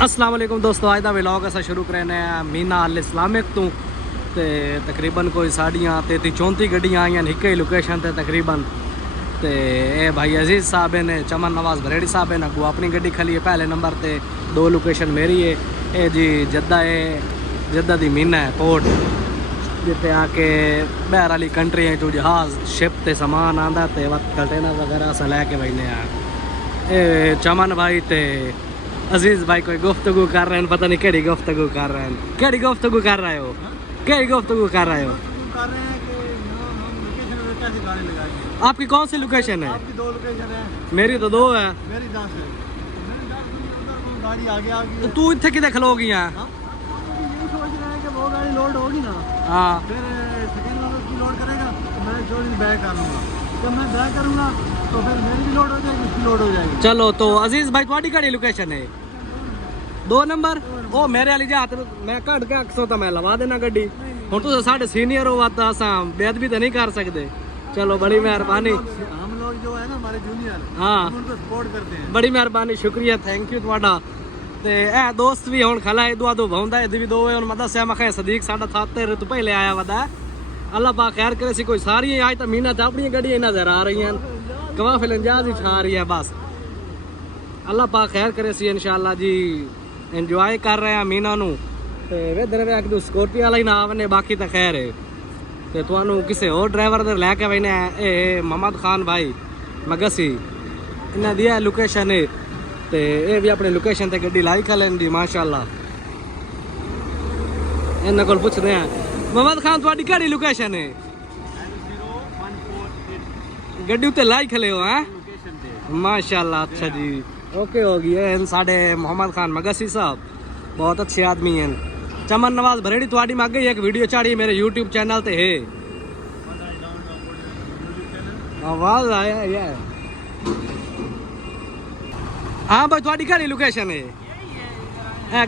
अस्सलाम वालेकुम दोस्तों, अज का व्लॉग अस शुरू करने मीना अल इस्लामिक तो तकरीबन कोई साड़ियाँ 33-34 गड्डियाँ आईयां एक ही लोकेशन ते तकरीबन। तो ये भाई अजीज़ साहब ने चमन नवाज बरेड़ी साहब ने अगू अपनी गड्डी खली है पहले नंबर ते, 2 लोकेशन मेरी है। ये जी जद्दा है, जद्दा दी मीना है पोर्ट जिते आके बहर वाली कंट्री है जो जहाज़ शिप ते समान आंदा ते वक्त कंटेनर वगैरह अस लैके बजने ये चमन भाई ते अजीज़ भाई कोई गुफ्तगू कर रहे हैं, पता नहीं केड़ी गुफ्तगू कर रहे हैं। केड़ी गुफ्तगू कर रहे हो? केड़ी गुफ्तगू कर रहे हो? आपकी कौन सी लोकेशन है? आपकी 2 लोकेशन है। मेरी तो 2 है। मेरी 10 है। गाड़ी आगे आ गई। तो तू इतने कितने खलोगी यहाँ? यही सोच रहे हैं कि वो गाड़ी लोड होगी ना, हाँ फिर सेकंड वाला की लोड करेगा तो मैं चोरी बैक कर लूँगा। जब मैं बैक करूँगा तो फिर मेरी भी लोड हो जाएगी, उसकी लोड हो जाएगी। चलो तो अजीज़ भाई थोड़ी केड़ी लोकेशन है? 2 नंबर ओ मेरे वाली जात मैं कट के अक्सों तो मैं लवा देना गड्डी। हुण तुस साडे सीनियर हो तो असां बेअदबी तो नहीं कर सकते। चलो बड़ी मेहरबानी। हम लोग जो है ना हमारे जूनियर, हाँ हम उनको सपोर्ट करते हैं। बड़ी मेहरबानी, शुक्रिया, थैंक यू तुहाडा। ते ए दोस्त भी हुण खला है दुआ दो भाउंदा इधर भी 2 है। हुण मदा से मखे सदीक साडा था तेरे तो पहले आया वदा। अल्लाह पाक खैर करे सी कोई सारी आज तो मीना ते अपनी गड्डियां नजर आ रही हैं, कवाफिल अंजाज ही छा रही है बस। अल्लाह पाक खैर करे सी इंशाअल्लाह जी। इंजॉय कर रहे हैं मीना नू ते वेदर वे एक स्कॉर्पियो वाला ही ना आने, बाकी तो खैर है। तो तुहानू किसी और ड्राइवर दे लैके बने ए मोहम्मद खान भाई मगसी इन्हें दिया लोकेशन है। तो ये भी अपनी लोकेशन ते गड्डी लाई खलन दी माशाअल्लाह। इन्हां कोल पुछदे हैं मोहम्मद खान तुहाडी केड़ी लोकेशन है? गड्डी उत्ते लाई खले हो हैं माशाअल्लाह। अच्छा जी, ओके हो गई है। साढ़े मोहम्मद खान मगसी साहब बहुत अच्छे आदमी हैं। चमन नवाज बरेड़ी तुहाडी मैं अगे एक वीडियो चाड़ी मेरे यूट्यूब चैनल ते है, आवाज आया है। हाँ भाई तुहाडी केड़ी लोकेशन है?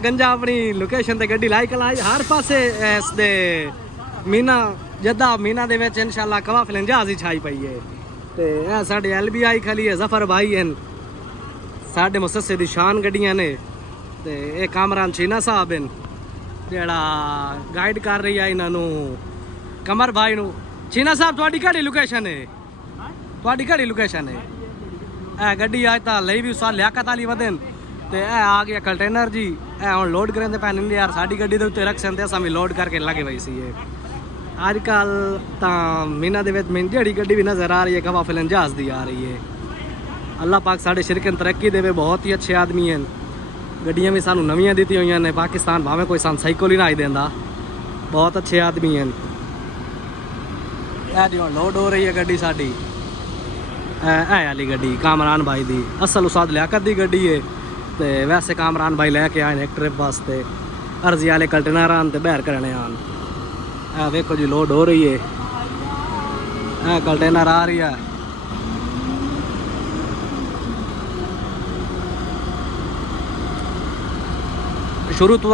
गंजा अपनी लोकेशन ते गड्डी लाई कलाई हर पासे इस दे मीना जद्दा मीना दे विच इंशाअल्लाह कवाफिल जहाज ही छाई पई है। ते ए साडे LBI खली है, जफर भाई हैं साडे मुसस्से दी शान गड्डियां ने। ते ए कामरान चीना साहब हैं जेड़ा गाइड कर रही है इन्हों कमर भाई नू। चीना साहब तुहाडी केड़ी लोकेशन है? तुहाडी केड़ी लोकेशन है? ए गड्डी आज तो लई भी उस लियाकत वाली वदन ते ए आ गया कंटेनर जी। ए हुण लोड करन दे पैन यार साडी गड्डी दे उत्ते रख सकते असां भी लोड करके लगे पई सी। अजकल तां मीना दे विच मैनूं जेहड़ी गड्डी भी नज़र आ रही है कवाफिल जहाज़ दी आ रही है। अल्लाह पाक साढ़े शिरकन तरक्की देवे, बहुत ही अच्छे आदमी हैं। गड्डियाँ भी सानू नवियां दी हुई ने, पाकिस्तान भावें कोई सान साइकिल ही ना आई देंदा, बहुत अच्छे आदमी हैं। जी हुण लोड हो रही है गड्डी साडी है वाली गड्डी कामरान भाई दी, असल उस्ताद लियाकत दी गड्डी है। तो वैसे कामरान भाई लैके आए एक ट्रिप वास्ते, अर्जी वाले कंटेनर आन ते बहर करने आन। देखो जी लोड हो रही है, कंटेनर आ रही है। शुरू तो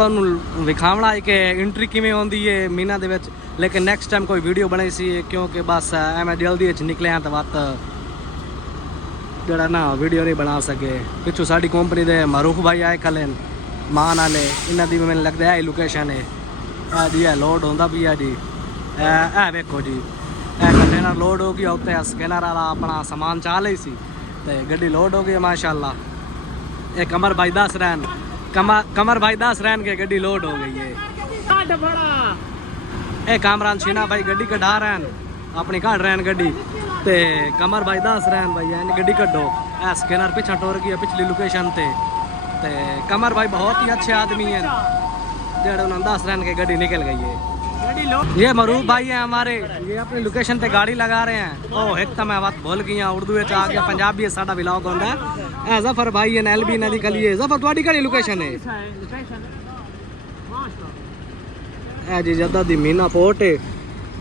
विखावना है कि एंट्री किमें आती है मीना दे विच, लेकिन नैक्सट टाइम कोई वीडियो बनाई सी क्योंकि बस मैं जल्दी निकले हैं तो वत जरा ना वीडियो नहीं बना सके। पिछू साड़ी कंपनी दे मारूफ भाई आए खलेन मान वाले, इन्हों की मैंने लगता है लोकेशन है जी। है लोड होंदा भी है जी। ए वेखो जी ए कंटेनर लोड हो गया, उत्ते स्कैनर वाला अपना समान चाह ली सी तो गड्डी लोड हो गई माशाअल्लाह। ये कमर भाई दस रैन कमर भाई 10 रैन के गड्डी लोड हो गई है। ए कामरान छीना भाई गड्डी कढ़ा रहे हैं अपनी, काट रहे हैं गड्डी ते कमर भाई 10 रैन भाई यानी गड्डी कड्डो। ए स्कैनर पिछा टोर गया पिछली लोकेशन ते कमर भाई बहुत ही अच्छे आदमी हैं जेड़े उन्होंने 10 रैन के गड्डी निकल गई है। ये मरूफ भाई है हमारे, ये अपनी लोकेशन पे गाड़ी लगा रहे हैं। ओह एक तो मैं बात भूल गई हूँ, उर्दू आ गया, पंजाबी है साडा व्लॉग होंदा है। जफर भाई है LB नदी कली है। जफर तुहाडी केड़ी लोकेशन है? ए जी जद्दा दी मीना पोर्ट है।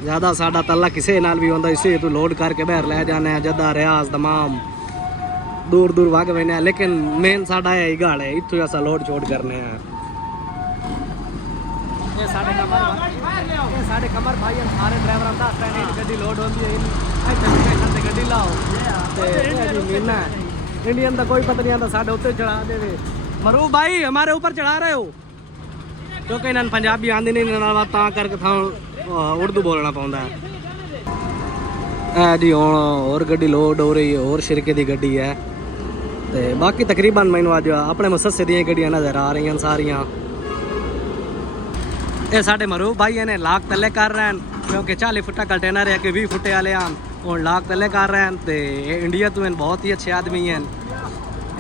ज़्यादा साडा तल्ला किसी नाल भी होंदा, इसे तू लोड करके बाहर ले जाना है। जद्दा रियाज तमाम दूर दूर वग बने, लेकिन मेन साडा है गाड़ है, इत्थों असा लोड छोड़ करने हैं। ये साढ़े कमर भाई सारे ड्राइवर दस रहे हैं गड्डी लोड होती है लोकेशन से गड्डी लाओ। मीना इंडियन का कोई पता नहीं आता साढ़े उत्ते चढ़ा दे फरूक भाई हमारे ऊपर चढ़ा रहे हो क्योंकि इन्हें पंजाबी आंदी नहीं करके था उर्दू बोलना पौंदा है जी हुण और गड्डी लोड हो रही है और शिरके की गड्डी है ते बाकी तकरीबन मैनू अज अपने मुसस्से दी गड्डियां नज़र आ रही सारियां ये साढ़े मरूफ भाई ने लाख तले कर रहे हैं क्योंकि 40 फुटा कंटेनर है कि 20 फुटे वाले हैं और लाख तले कर रहे हैं तो इंडिया तो बहुत ही अच्छे आदमी हैं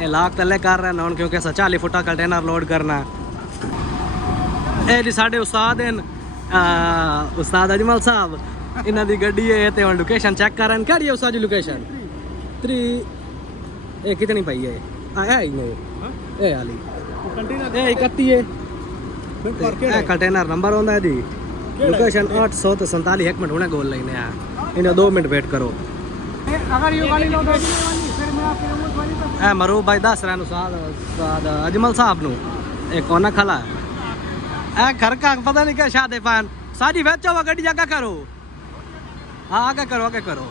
ये लाख तले कर रहे हैं क्योंकि अस 40 फुटा कंटेनर लोड करना है ये जी साढ़े उस्ताद हैं उस्ताद अजमल साहब इन्हों की गड्डी है तो हम लोकेशन चेक कर रहे हैं क्या उस्ताद जी लोकेशन 3 ये कितनी पई है ये वाली 31 है कंटेनर नंबर होता है जी लोकेशन 847 1 मिनट होने गोल लेने आया इन्हें 2 मिनट वेट करो अगर ये वाली लोड होगी फिर मैं आपके नंबर वाली ए मरूफ भाई दस रहे उस्ताद अजमल साहब नु एक कोना खला है ए घर का पता नहीं क्या शादे पान साजी वेचो वा गड्डी आगे करो हाँ आगे करो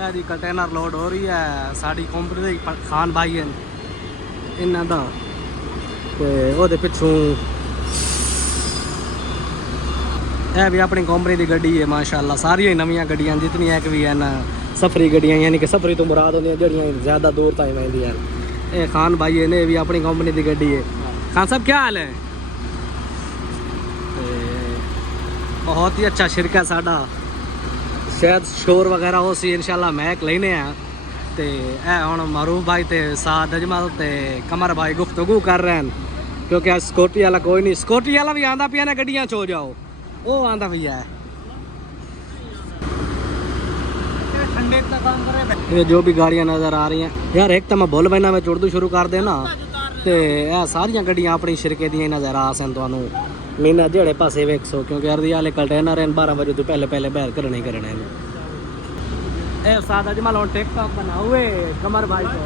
ए जी कंटेनर लोड हो रही है साड़ी कंपनी खान भाई है इन्हों का तो पिछों यह भी अपनी कंपनी की गड्डी है माशाल्लाह सारिया ही नवी गड्डियां जितनी है भी है ना सफरी गड्डियां यानी कि सफरी तो मुराद होंगे जड़ियाँ ज़्यादा दूर तक वह ये खान भाई है ने भी अपनी कंपनी की गड्डी है खान साहब क्या हाल है बहुत ही अच्छा शिरका साडा शायद शोर वगैरह हो सी इंशाल्लाह मैक लेने हैं तो यह हम मरूफ भाई तो साद अजमल तो कमर भाई गुफ्तगू कर रहे हैं क्योंकि स्कूटी वाला कोई नहीं स्कूटी वाला भी आंदा पिया ना गड्डियां छो जाओ वो आंदा भैया है ये जो भी गाड़ियां नज़र आ रही हैं यार एक तो मैं बोल बैना में उर्दू शुरू कर देना तो यह सारिया गड्डियां अपनी शिरके दी नज़र आ सन तो मीना जेड़े पासे वेख सो क्योंकि अर्दी वाले कंटेनर हैं 12 बजे तो पहले बहर करने ही करने ए उस्ताद अजमल और टिकटॉक बना हुए कमर भाई को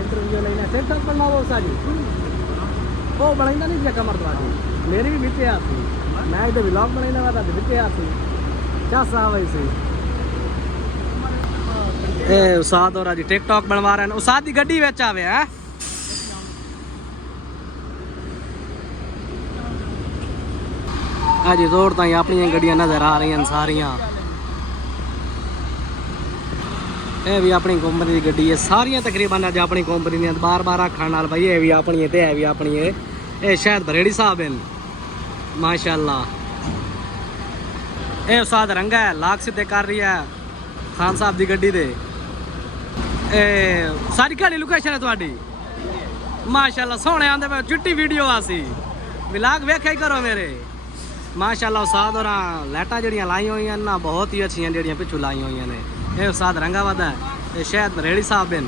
इंटरव्यू लेना टिकटॉक बनाओ सारी वो बनाइंदा नहीं दिया कमर तुम्हारी मेरी भी बिचे आती मैं इधर व्लॉग बनाने वाला था बिचे आती क्या साहब ऐसे ए उस्ताद और आज टिकटॉक बनवा रहे हैं उस्ताद की गड्डी बेच आवे है अज रोड ताई अपनी गड्डियां नज़र आ रही हैं सारियां ये भी अपनी कंपनी की गड्डी है सारियां तकरीबन अज अपनी कंपनी दी बार आखण नाल भाई ये भी अपनी है तो है भी अपनी है ये शायद बरेड़ी साहब हैं माशाल्लाह ये उस्ताद रंगा है लाख सीधे कर रही है खान साहब की गड्डी दे सारी घड़ी लोकेशन है थोड़ी माशाल्लाह सोहने आंदे पे चिट्टी वीडियो आसी व्लॉग वेख्या ही करो मेरे माशाल्लाह उस्ताद और लाइटा जड़ियाँ लाई हुई हैं ना बहुत ही अच्छी जड़ियाँ पिछू लाई हुई ने ये उस्ताद रंगावत है ये शायद रेड़ी साहब हैं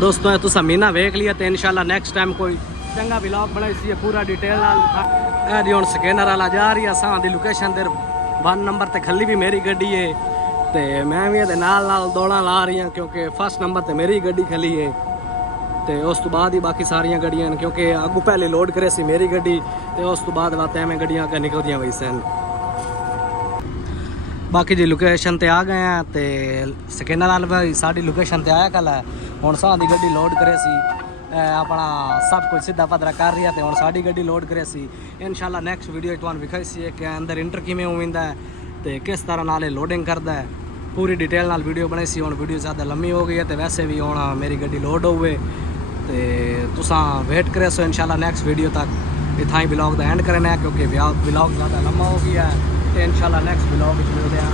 दोस्तों तुसा मीना वेख लिया तो इंशाल्लाह नेक्स्ट टाइम कोई चंगा व्लॉग बनाई सी पूरा डिटेल जी हुण स्कैनर वाला जा रही है असां दी लोकेशन ते 1 नंबर ते खली भी मेरी गड्डी है तो मैं भी ये नाल दौड़ा ला रही हूँ क्योंकि फर्स्ट नंबर ते मेरी गड्डी खली है तो उस तो बाद ही बाकी सारिया गड्डियां क्योंकि अगू पहले लोड करे सी मेरी गड्डी तो उस तो बाद वाते में गड्डियां निकलदियां वही सन बाकी जी लोकेशन ते आ गए हैं तो स्कैनर वाल भाई साड़ी लोकेशन ते आया कल है हुण सा दी गड्डी लोड करे सी अपना सब कुछ सीधा पदरा कर रही है तो हुण साड़ी गड्डी लोड करे सी इंशाल्लाह नेक्स्ट वीडियो तुहानू विखाई सी कि अंदर इंटर किवें होंदा है तो किस तरह नाल लोडिंग करता है पूरी डिटेल नाल वीडियो बनाई सी हुण वीडियो ज़्यादा लंबी हो गई है तो वैसे भी हुण मेरी गड्डी लोड होवे तो तुसां वेट करे सो इंशाल्लाह नेक्स्ट वीडियो तक इतना ही ब्लॉग का एंड करना है क्योंकि ब्लॉग ज़्यादा लंबा हो गया है तो इंशाल्लाह नेक्स्ट ब्लॉग मिलते हैं।